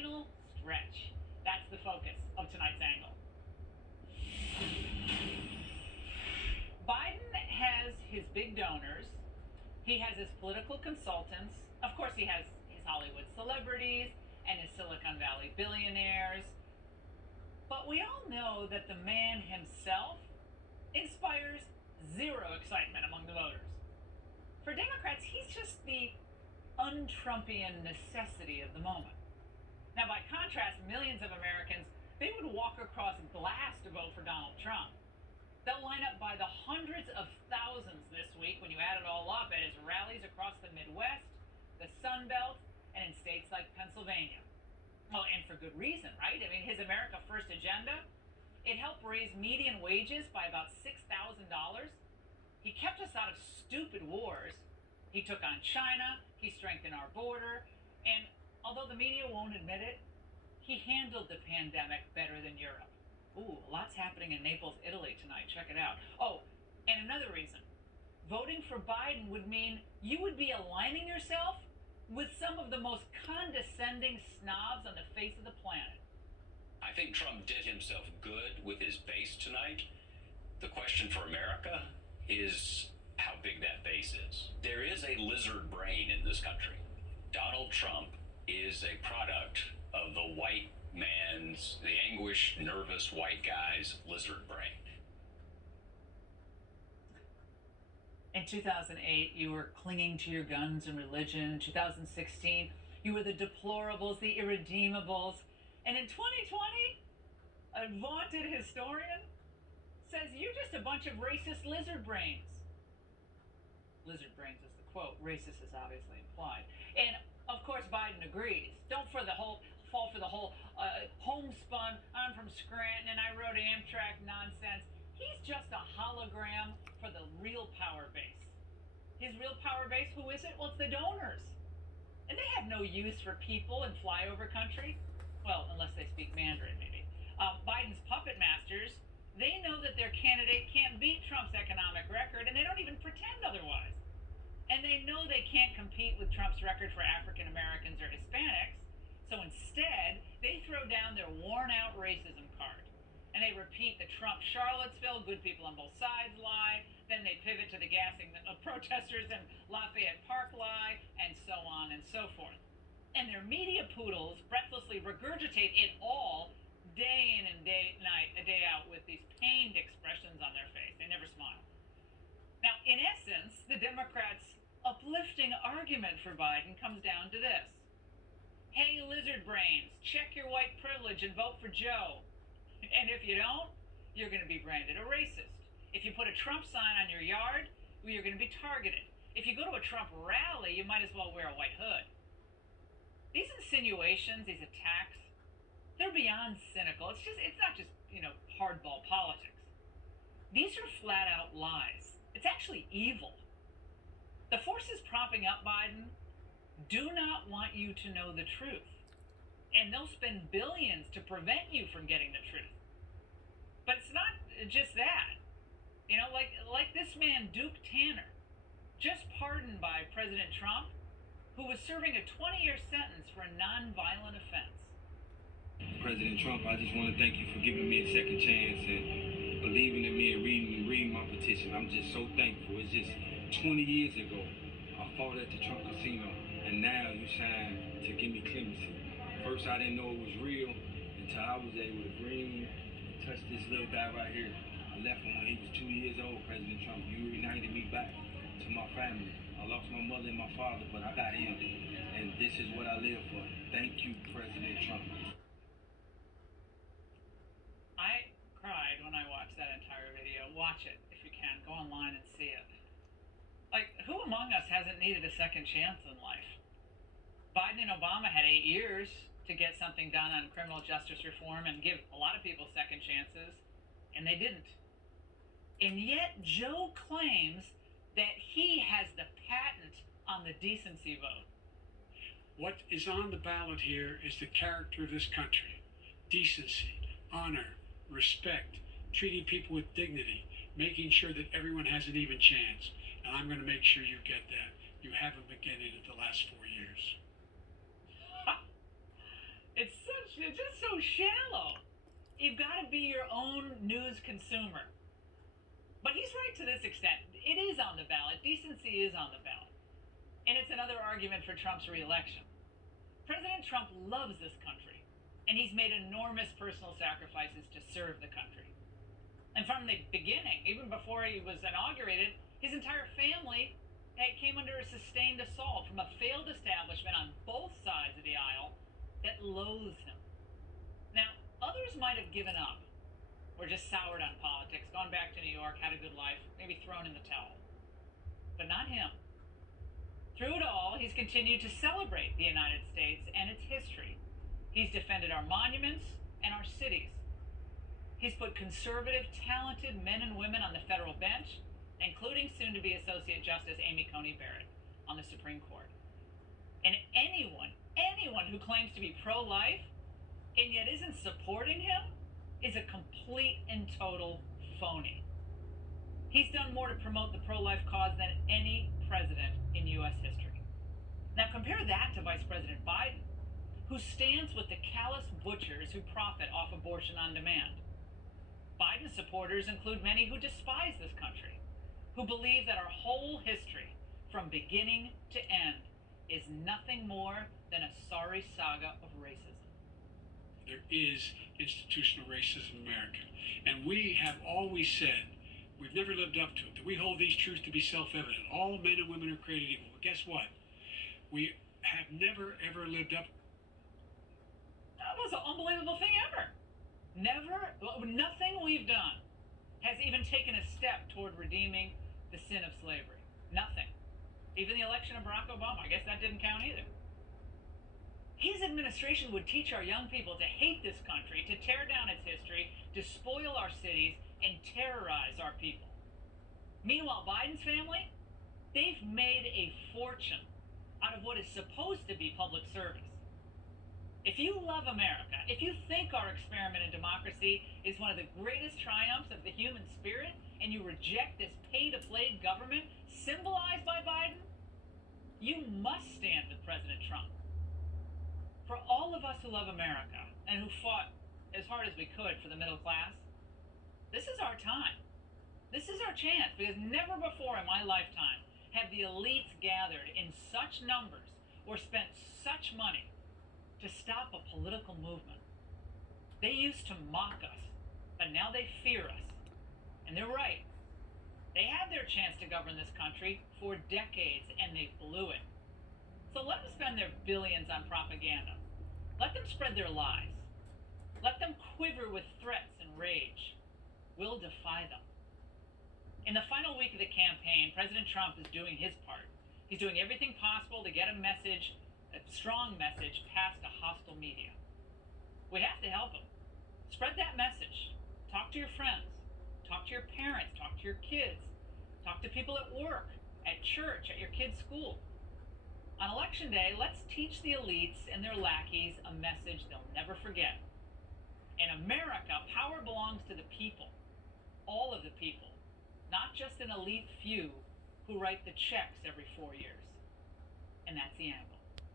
final stretch. That's the focus of tonight's angle. Biden has his big donors. He has his political consultants. Of course, he has his Hollywood celebrities and his Silicon Valley billionaires. But we all know that the man himself inspires zero excitement among the voters. For Democrats, he's just the un-Trumpian necessity of the moment. Now, by contrast, millions of Americans, they would walk across glass to vote for Donald Trump. They'll line up by the hundreds of thousands this week when you add it all up at his rallies across the Midwest, the Sun Belt, and in states like Pennsylvania. Well, and for good reason, right? I mean, his America First agenda, it helped raise median wages by about $6,000. He kept us out of stupid wars. He took on China, he strengthened our border, and although the media won't admit it, he handled the pandemic better than Europe. Ooh, lots happening in Naples, Italy tonight. Check it out. Oh, and another reason. Voting for Biden would mean you would be aligning yourself with some of the most condescending snobs on the face of the planet. I think Trump did himself good with his base tonight. The question for America is how big that base is. There is a lizard brain in this country. Donald Trump is a product of the white man's, the anguished, nervous white guy's lizard brain. In 2008, you were clinging to your guns and religion. In 2016, you were the deplorables, the irredeemables. And in 2020, a vaunted historian says you're just a bunch of racist lizard brains. Lizard brains is the quote. Racist is obviously implied. And of course, Biden agrees. Don't fall for the whole homespun, I'm from Scranton and I wrote Amtrak nonsense. He's just a hologram for the real power base. His real power base, who is it? Well, it's the donors. And they have no use for people in flyover country. Well, unless they speak Mandarin, maybe. Biden's puppet masters, they know that their candidate can't beat Trump's economic record, and they don't even pretend otherwise. And they know they can't compete with Trump's record for African Americans or Hispanics, so instead, they throw down their worn-out racism card. And they repeat the Trump Charlottesville, good people on both sides lie, then they pivot to the gassing of protesters in Lafayette Park lie, and so on and so forth. And their media poodles breathlessly regurgitate it all day in and day out with these pained expressions on their face. They never smile. Now, in essence, the Democrats' uplifting argument for Biden comes down to this. Hey, lizard brains, check your white privilege and vote for Joe. And if you don't, you're going to be branded a racist. If you put a Trump sign on your yard, well, you're going to be targeted. If you go to a Trump rally, you might as well wear a white hood. These insinuations, these attacks, they're beyond cynical. It's not just, hardball politics. These are flat out lies. It's actually evil. The forces propping up Biden do not want you to know the truth. And they'll spend billions to prevent you from getting the truth. But it's not just that. Like this man, Duke Tanner, just pardoned by President Trump, who was serving a 20-year sentence for a nonviolent offense. President Trump, I just want to thank you for giving me a second chance and believing in me and reading my petition. I'm just so thankful. It's just 20 years ago, I fought at the Trump Casino, and now you signed to give me clemency. First, I didn't know it was real until I was able to bring and touch this little guy right here. I left him when he was 2 years old, President Trump. You reunited me back to my family. I lost my mother and my father, but I got him. And this is what I live for. Thank you, President Trump. I cried when I watched that entire video. Watch it if you can. Go online and see it. Like, who among us hasn't needed a second chance in life? Biden and Obama had 8 years to get something done on criminal justice reform and give a lot of people second chances, and they didn't. And yet Joe claims that he has the patent on the decency vote. What is on the ballot here is the character of this country. Decency, honor, respect, treating people with dignity, making sure that everyone has an even chance. And I'm going to make sure you get that. You haven't been getting it the last 4 years. It's just so shallow. You've got to be your own news consumer. But he's right to this extent. It is on the ballot. Decency is on the ballot. And it's another argument for Trump's reelection. President Trump loves this country, and he's made enormous personal sacrifices to serve the country. And from the beginning, even before he was inaugurated, his entire family came under a sustained assault from a failed establishment on both sides of the aisle that loathes him. Now, others might have given up, or just soured on politics, gone back to New York, had a good life, maybe thrown in the towel. But not him. Through it all, he's continued to celebrate the United States and its history. He's defended our monuments and our cities. He's put conservative, talented men and women on the federal bench, including soon-to-be Associate Justice Amy Coney Barrett on the Supreme Court. And anyone who claims to be pro-life and yet isn't supporting him is a complete and total phony. He's done more to promote the pro-life cause than any president in U.S. history. Now compare that to Vice President Biden, who stands with the callous butchers who profit off abortion on demand. Biden supporters include many who despise this country, who believe that our whole history, from beginning to end, is nothing more than a sorry saga of racism. There is institutional racism in America. And we have always said, we've never lived up to it, that we hold these truths to be self-evident. All men and women are created equal. But guess what? We have never, ever lived up. That was an unbelievable thing ever. Nothing we've done has even taken a step toward redeeming the sin of slavery. Nothing. Even the election of Barack Obama, I guess that didn't count either. His administration would teach our young people to hate this country, to tear down its history, to spoil our cities, and terrorize our people. Meanwhile, Biden's family, they've made a fortune out of what is supposed to be public service. If you love America, if you think our experiment in democracy is one of the greatest triumphs of the human spirit, and you reject this pay-to-play government symbolized by Biden, you must stand with President Trump. For all of us who love America and who fought as hard as we could for the middle class, this is our time. This is our chance, because never before in my lifetime have the elites gathered in such numbers or spent such money to stop a political movement. They used to mock us, but now they fear us. And they're right. They had their chance to govern this country for decades, and they blew it. So let them spend their billions on propaganda. Let them spread their lies. Let them quiver with threats and rage. We'll defy them. In the final week of the campaign, President Trump is doing his part. He's doing everything possible to get a message, a strong message, past a hostile media. We have to help him. Spread that message. Talk to your friends. Talk to your parents. Talk to your kids. Talk to people at work, at church, at your kids' school. On Election Day, let's teach the elites and their lackeys a message they'll never forget. In America, power belongs to the people. All of the people. Not just an elite few who write the checks every 4 years. And that's the angle.